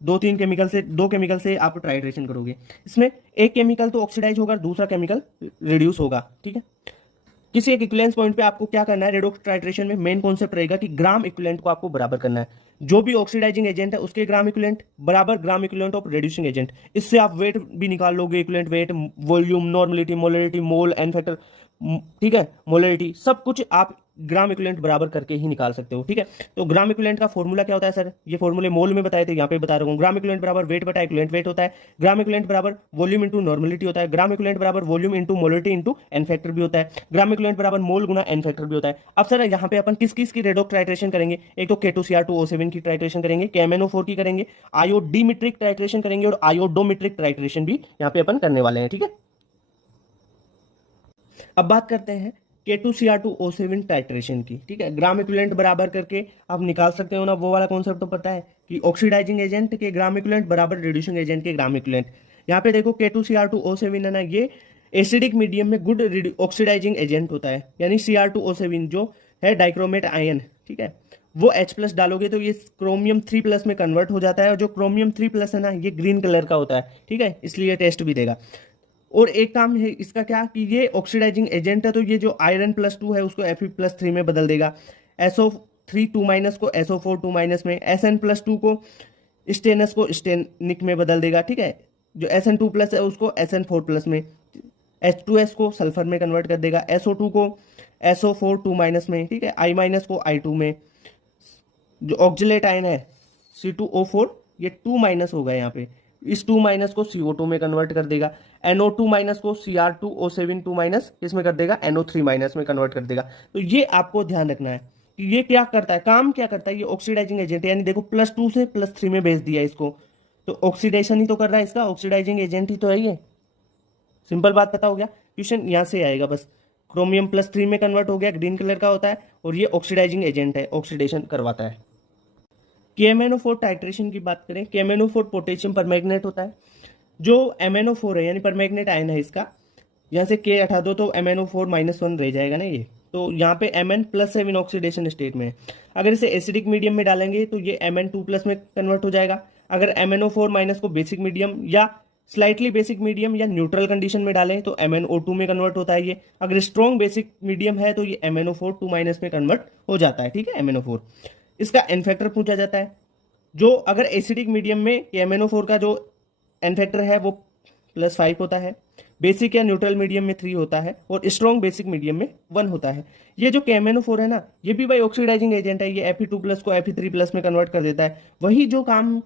दो केमिकल से आप ट्राइट्रेशन करोगे। इसमें एक केमिकल तो ऑक्सीडाइज होगा, दूसरा केमिकल रिड्यूस होगा, ठीक है। किसी एक इक्विवेलेंस पॉइंट पे आपको क्या करना है, रेडॉक्स टाइट्रेशन में मेन कॉन्सेप्ट रहेगा कि ग्राम इक्विवेलेंट को आपको बराबर करना है। जो भी ऑक्सीडाइजिंग एजेंट है उसके ग्राम इक्विवेलेंट बराबर gram equivalent of reducing agent. इससे आप वेट भी निकाल लोगे, equivalent weight, volume, normality, molarity, mole, N factor, ठीक है, मोलरिटी, सब कुछ आप ग्राम इक्विवेलेंट बराबर करके ही निकाल सकते हो, ठीक है। तो ग्राम इक्विवेलेंट का फॉर्मूला क्या होता है सर, ये फॉर्मूले मोल में बताए थे, यहाँ पे बता रहा हूँ। ग्राम इक्विवेलेंट बराबर वेट बटा इक्विवेलेंट वेट होता है। ग्राम इक्विवेलेंट बराबर वॉल्यूम इंटू नॉर्मलिटी होता है। ग्राम इक्विवेलेंट बराबर volume into molarity into N factor भी होता है। ग्राम इक्विवेलेंट बराबर मोल गुना एन फैक्टर भी होता है। अब सर यहाँ पे अपन किस किस की रेडॉक्स टाइट्रेशन करेंगे, एक तो K2Cr2O7 की टाइट्रेशन करेंगे, KMnO4 की करेंगे, आयोडीमेट्रिक टाइट्रेशन करेंगे और आयोडोमेट्रिक टाइट्रेशन भी यहाँ पे अपन करने वाले हैं, ठीक है। अब बात करते हैं K2Cr2O7 टाइट्रेशन की, ठीक है। ग्राम इक्विवेलेंट बराबर करके आप निकाल सकते हो ना, वो वाला कॉन्सेप्ट तो पता है कि ऑक्सीडाइजिंग एजेंट के ग्राम इक्विवेलेंट बराबर रिड्यूसिंग एजेंट के ग्राम इक्विवेलेंट। यहाँ पे देखो K2Cr2O7 है ना, ये एसिडिक मीडियम में गुड ऑक्सीडाइजिंग एजेंट होता है, यानी Cr2O7 जो है डाइक्रोमेट आयन, ठीक है, वो H+ डालोगे तो ये क्रोमियम 3+ में कन्वर्ट हो जाता है, और जो क्रोमियम 3+ है ना, ये ग्रीन कलर का होता है, ठीक है, इसलिए टेस्ट भी देगा। और एक काम है इसका क्या कि ये ऑक्सीडाइजिंग एजेंट है, तो ये जो आयरन +2 है उसको Fe+3 में बदल देगा, SO3 2- को SO4 2- में, SN+2 को स्टेनस को स्टेनिक में बदल देगा, ठीक है, जो SN2+ है उसको SN4+ में, H2S को सल्फर में कन्वर्ट कर देगा, SO2 को SO4 2- में, ठीक है, I- को I2 में। जो ऑक्जिलेट आयन है C2O4, ये 2- होगा यहाँ पे, इस 2- को CO2 में कन्वर्ट कर देगा। NO2- को Cr2O7 2- इसमें कर देगा, NO3- में कन्वर्ट कर देगा। तो ये आपको ध्यान रखना है कि ये क्या करता है, काम क्या करता है, ये ऑक्सीडाइजिंग एजेंट है, यानी देखो +2 से +3 में भेज दिया इसको, तो ऑक्सीडेशन ही तो कर रहा है, इसका ऑक्सीडाइजिंग एजेंट ही तो है ये। सिंपल बात पता हो गया, क्वेश्चन यहाँ से आएगा बस। क्रोमियम +3 में कन्वर्ट हो गया, ग्रीन कलर का होता है, और ये ऑक्सीडाइजिंग एजेंट है, ऑक्सीडेशन करवाता है। KMnO4 टाइट्रेशन की बात करें, KMnO4 पोटेशियम परमैंगनेट होता है। जो MnO4 है यानी परमैंगनेट आयन है इसका, यहाँ से K हटा दो तो MnO4-1 रह जाएगा ना ये, तो यहाँ पे Mn+7 ऑक्सीडेशन स्टेट में है। अगर इसे एसिडिक मीडियम में डालेंगे तो ये Mn2+ में कन्वर्ट हो जाएगा। अगर MnO4- को बेसिक मीडियम या स्लाइटली बेसिक मीडियम या न्यूट्रल कंडीशन में डालें तो MnO2 में कन्वर्ट होता है ये। अगर स्ट्रॉन्ग बेसिक मीडियम है तो ये MnO4 2- में कन्वर्ट हो जाता है, ठीक है, MnO4। इसका एन फैक्टर पूछा जाता है, जो अगर एसिडिक मीडियम में MnO4 का जो एन फैक्टर है वो +5 होता है, बेसिक या न्यूट्रल मीडियम में 3 होता है, और स्ट्रॉन्ग बेसिक मीडियम में 1 होता है। ये जो KMnO4 है ना, ये भी भाई ऑक्सीडाइजिंग एजेंट है, ये Fe2+ को Fe3+ में कन्वर्ट कर देता है। वही जो काम